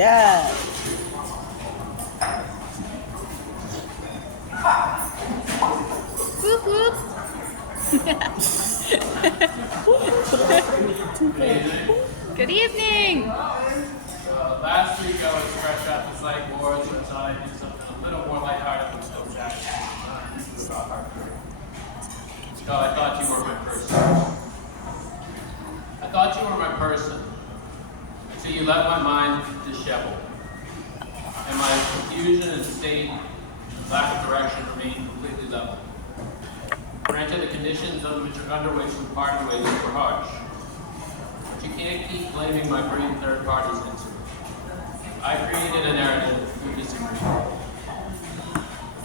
Yeah. Whoop whoop. Good evening. Last week I was fresh out the psych ward, so I thought I'd do something a little more lighthearted than still chatting about heartbreak. So I thought you were my person. I thought you were my person. Until you let my mind dishevel. And my confusion and state, lack of direction remained completely level. Granted, the conditions under which we parted ways were harsh. But you can't keep blaming my brain third parties into it. I created a narrative, you disagree.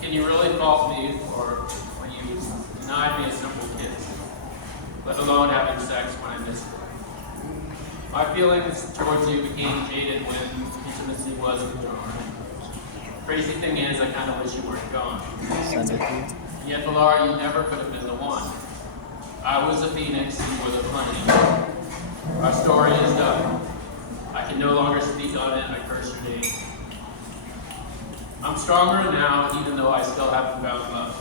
Can you really fault me for when you denied me a simple kiss, let alone having sex when I missed it? My feelings towards you became jaded when intimacy was withdrawn. Crazy thing is, I kind of wish you weren't gone. Yet, Laura, you never could have been the one. I was the phoenix, you were the flame. Our story is done. I can no longer speak on it, I curse your name. I'm stronger now, even though I still haven't found love.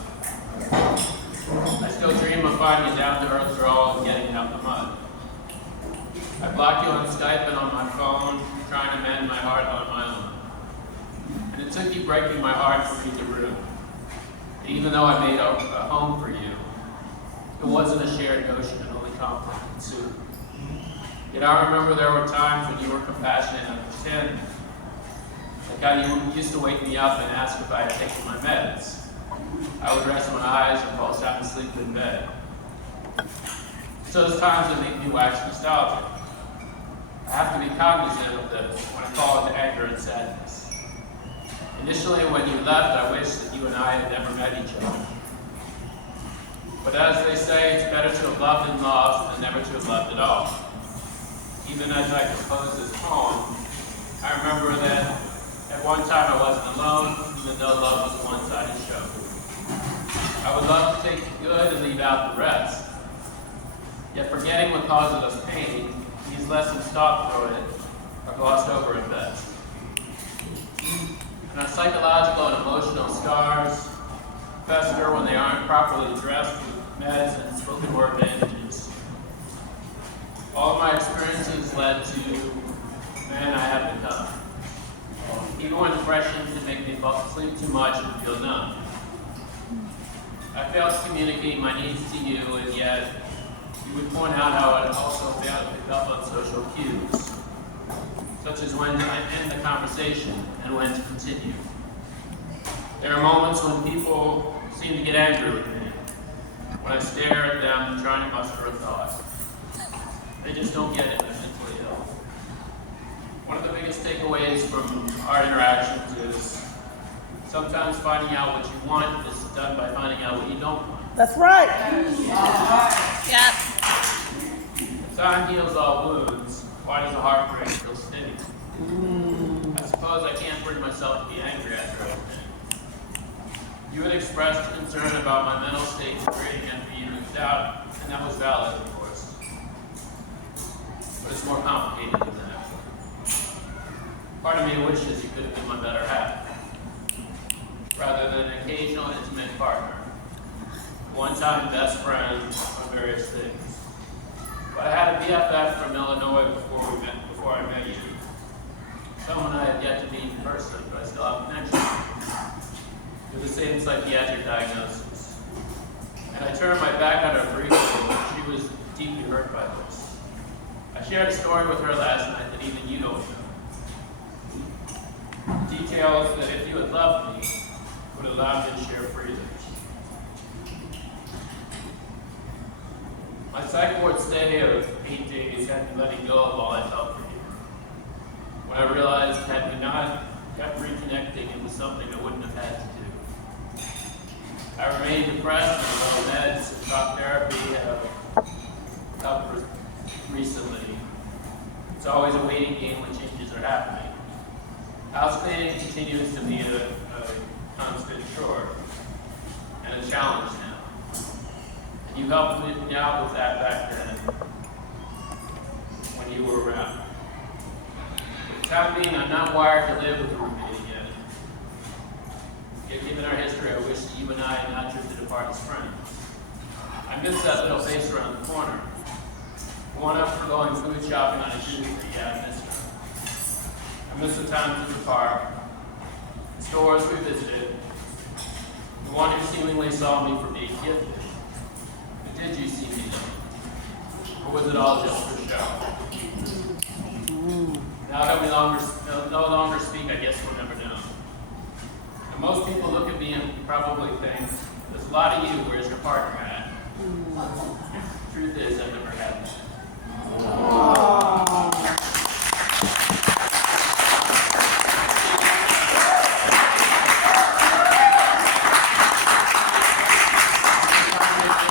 I still dream of finding a down-to-earth girl and getting out the mud. I blocked you on Skype and on my phone, trying to mend my heart on my own. And it took you breaking my heart for me to ruin. Even though I made a home for you, it wasn't a shared notion and only conflict ensued. Yet I remember there were times when you were compassionate and understanding. Like how you used to wake me up and ask if I had taken my meds. I would rest my eyes and fall sound asleep in bed. So those times that make me wax nostalgic. I have to be cognizant of this when I fall into anger and sadness. Initially, when you left, I wished that you and I had never met each other. But as they say, it's better to have loved and lost than never to have loved at all. Even as I composed this poem, I remember that at one time I wasn't alone, even though love was a one-sided show. I would love to take the good and leave out the rest. Yet forgetting what causes us pain, these lessons taught through it are glossed over at best. And our psychological and emotional scars fester when they aren't properly addressed with meds and spoken word bandages. All of my experiences led to the man I have become. Even when depression can make me fall asleep too much and feel numb. I failed to communicate my needs to you, and yet you would point out how I also failed to pick up on social cues, such as when to end the conversation and when to continue. There are moments when people seem to get angry with me, when I stare at them trying to muster a thought. They just don't get it, they're mentally ill. One of the biggest takeaways from our interactions is sometimes finding out what you want is done by finding out what you don't want. That's right. Yep. If time heals all wounds, why does a heartbreak still sting? I suppose I can't bring myself to be angry after everything. You had expressed concern about my mental state creating envy and doubt, and that was valid, of course. But it's more complicated than that. Part of me wishes you could have been my better half, rather than an occasional intimate partner, one-time best friend on various things. But I had a BFF from Illinois before I met you. Someone I had yet to meet in person, but I still have a connection with the same psychiatric diagnosis. And I turned my back on her briefly, but she was deeply hurt by this. I shared a story with her last night that even you don't know. Details that if you had loved me, would allow me to share freely. My psych ward stay of 8 days had me letting go of all I felt for you. When I realized had we not kept reconnecting, it was something I wouldn't have had to do. I remained depressed and while meds and talk therapy have helped recently. It's always a waiting game when changes are happening. House cleaning continues to be a constant chore and a challenge now. And you helped me out with that back then when you were around. With time being, I'm not wired to live with a roommate again. Yet, given our history, I wish that you and I had not drifted apart as friends. I miss that little face around the corner. One up for going food shopping on a Tuesday. Yeah, I miss her. I miss the times at the park, the stores we visited, the one who seemingly saw me for being gifted. But did you see me though? Or was it all just for show? Now that we no longer speak, I guess we'll never know. And most people look at me and probably think, there's a lot of you, where's your partner at? Truth is, I've never had that.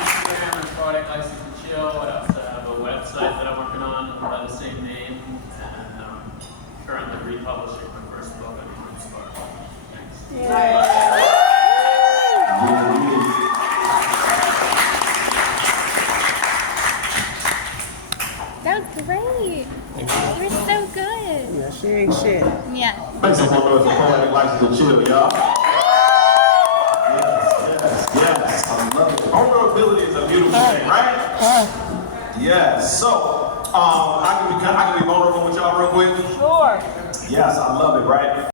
Instagram and product license to chill. What else? I have a website that I'm working on by the same name, and currently republishing my first book on Human Spark. Thanks. That was great. You're so good. Yeah, she ain't shit. Yeah. Make some more noise for Poetic License to Chill, y'all. Yes. I love it. Vulnerability is a beautiful thing, right? Yes. So, I can be vulnerable with y'all real quick? Sure. Yes, I love it, right?